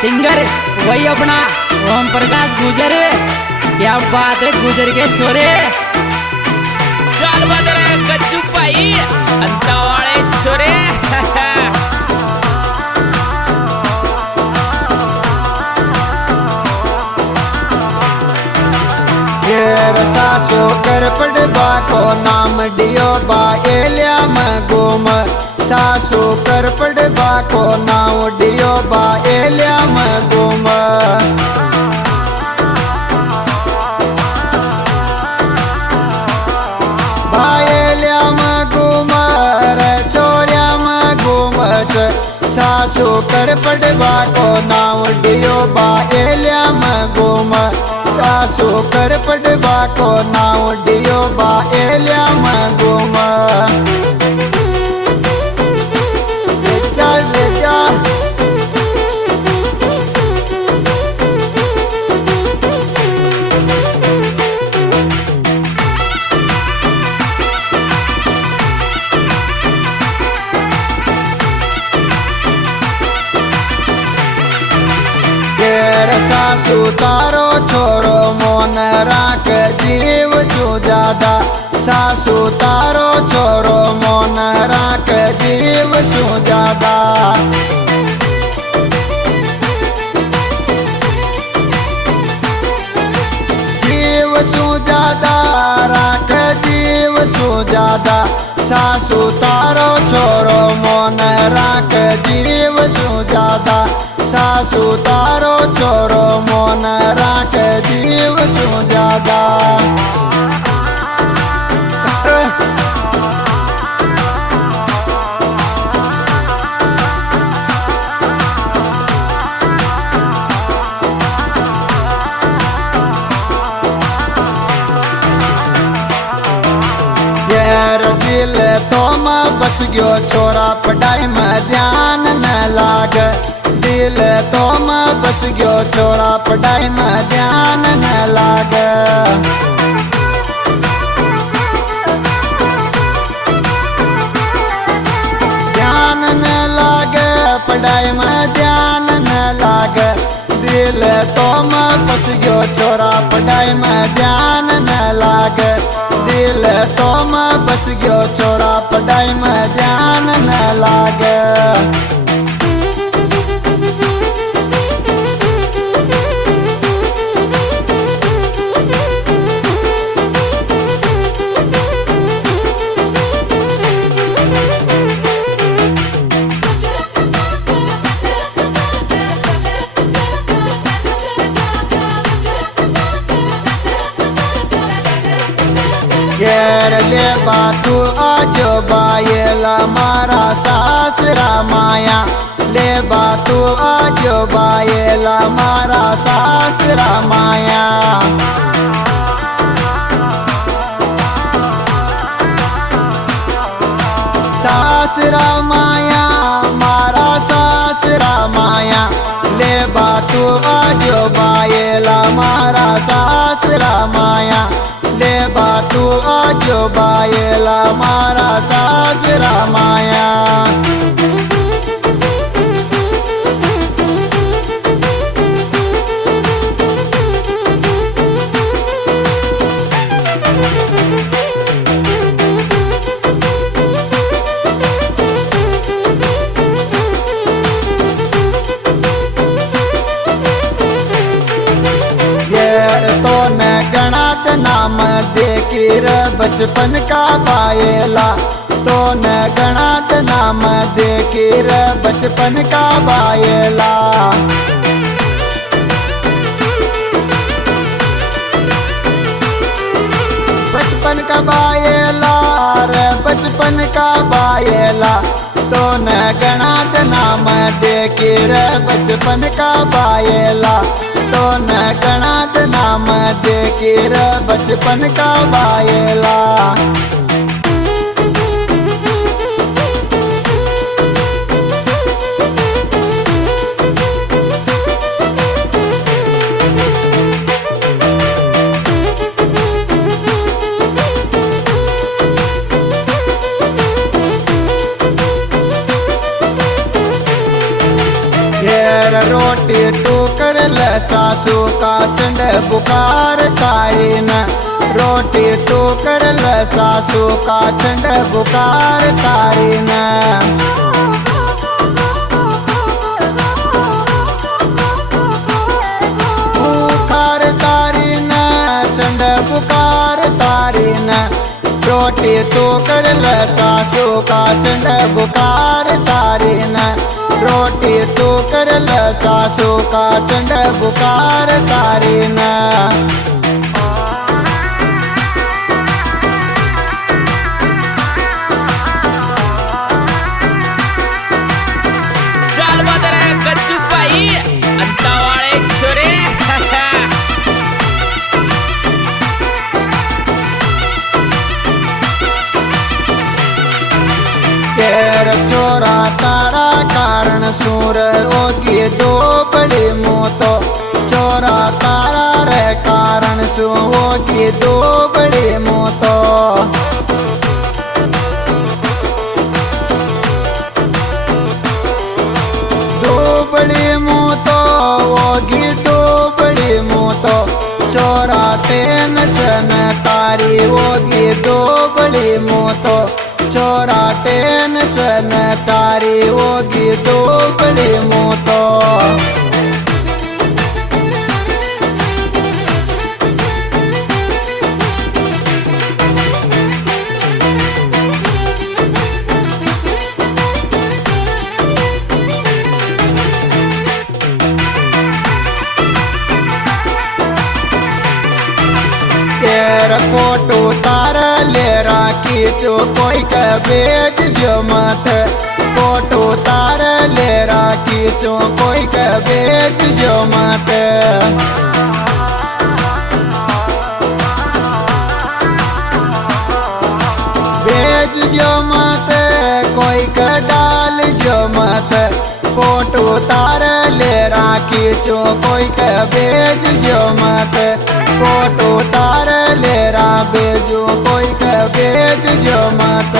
Singer वही अपना ओम प्रकाश गुजर। क्या बात है गुजर के छोरे। चल बदर कच्चू भाई अंता वाले छोरे। सासो कर पड़बा को नाम डियो बा एलिया मगुम। सासो कर पड़बा को नाम डियो बा एलिया मगुम। भाएलिया मगुम रे छोरिया मगुम। सासो कर पड़बा को नाम डियो बा एलिया मगुम। सासो कर पड़बा को नाव डियो बा एलिया मगुम। ले जा सासू तारो छोरो मोन राख जीव सुजादा। सासू तारो छोरो मोन राख जीव सुजादा। जीव सुजादा राख जीव सुजादा। सासू तारो छोरो मोन राख जीव सुजादा। सासू तारो छोरो मोन राख जीव सुजादा। दिल तो में बस गयो छोरा पढ़ाई में ध्यान न लाग। दिल तो में बस गयो छोरा पढ़ाई में ध्यान न लाग। ध्यान न लागे पढ़ाई में ध्यान न लागे। दिल तो में बस गयो छोरा पढ़ाई में ध्यान न लागे। दिल तो में बस गयो छोरा पढ़ाई में ध्यान न लागे। घेर ले बातू आजो बायला मारा सासरा माया। ले बातू आजो बायला मारा सासरा माया। सासरा माया मारा सासरा माया। ले बातू आजो बायला मारा सासरा माया। ले बातू आजो बायला मारा सासरा माया। तो न गणात नाम देखिर बचपन का बायला। तो न गणात नाम देखिर बचपन का बायला। बचपन का बायला रे बचपन का बायला। तो न गणात नाम देखिर बचपन का बायला। तो न गणात नाम देखिर बचपन का बायला। केर रोटी तू कर ल सासू का चंड बुकार तारी न रोटी तू कर ल सासू का चंड बुकार तारी न बुकार तारी न चंड बुकार तारी न रोटी तू कर ल सासू का चंड बुकार तारी न रोटी तू कर ल सासू का चंड बुकार तारी न चाल बदर कच्चू पाई अंतावाळे छोरे केर चोरा तारा कारण सूर ओगी दो बड़ी मोतो चोरा तारा रे कारण सू ओगी दो बड़ी मोतो दो बड़ी मोतो ओगी दो बड़ी मोतो चोरा टेन सन तारी ओगी दो बड़ी मोतो चोरा टेन सन तारी होगी दो बड़ी मोतो केर फोटो तार ले राखी जो कोई का बेच जो मत फोटो तार ले राखी जो कोई का बेच जो मत बेच जो मत कोई का डाल जो मत फोटो तार ले राखी जो कोई का बेच जो मत फोटो तार ले रा बेजो कोई का बेच जो मत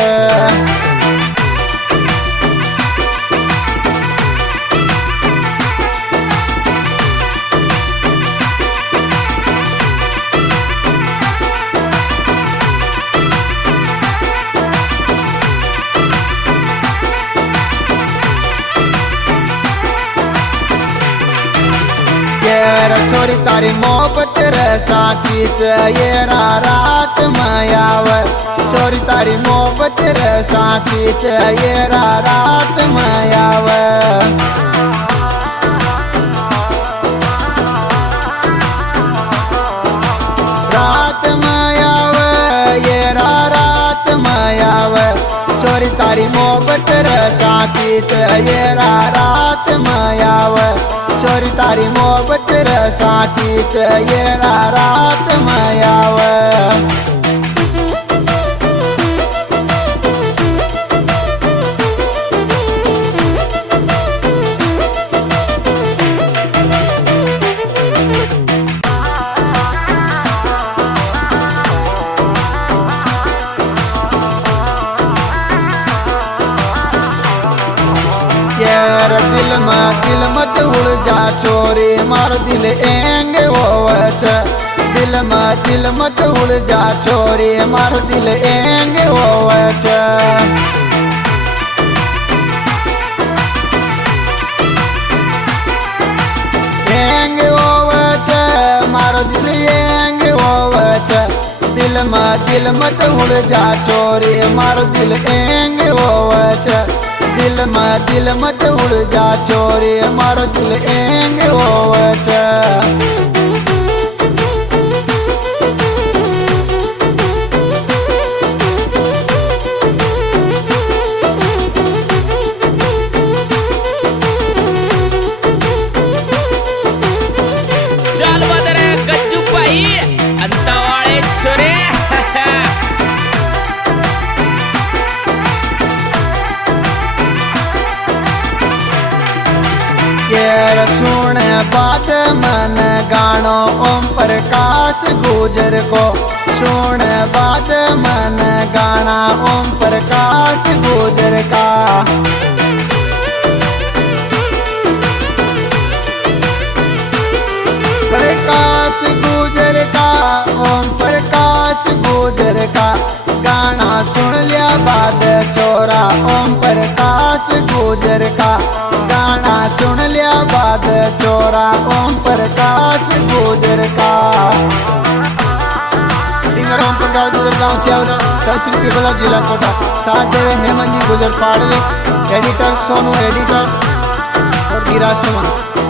केर छोरी तारी मोहब्बत रे साची ये रात मायाव छोरी तारी मोहब्बत रे साची ये रात मायाव रात मायाव ये रात मायाव छोरी तारी मोहब्बत रे साची ये रात मायाव छोरी तारी मोहब्बत रे साची ये रात मायाव यार दिल मत उड़ जा छोरी मार दिल एंग होवच दिल मत उड़ जा छोरी मार दिल एंग होवच एंग होवच मार दिल एंग होवच दिल मत उड़ जा छोरी मार दिल एंग होवच दिल मत उड़ जा छोरी मारो दिल एंग होवच चाल बदर कच्चू पाई अंतावाळे छोरे केर सुन बात मन गानो ओम प्रकाश गुजर को सुन बात मन गाना ओम प्रकाश गुजर का बाद छोरा ओम प्रकाश गुजर का गाना सुन लिया बाद छोरा ओम प्रकाश गुजर का सिंगर ओम प्रकाश गुजर गाँव त्यावरा तहसील पिपला जिला कोटा साथ दे रहे हेमंत जी गुजर पाड़वे एडिटर सोनू एडिटर और गिराज सुमन।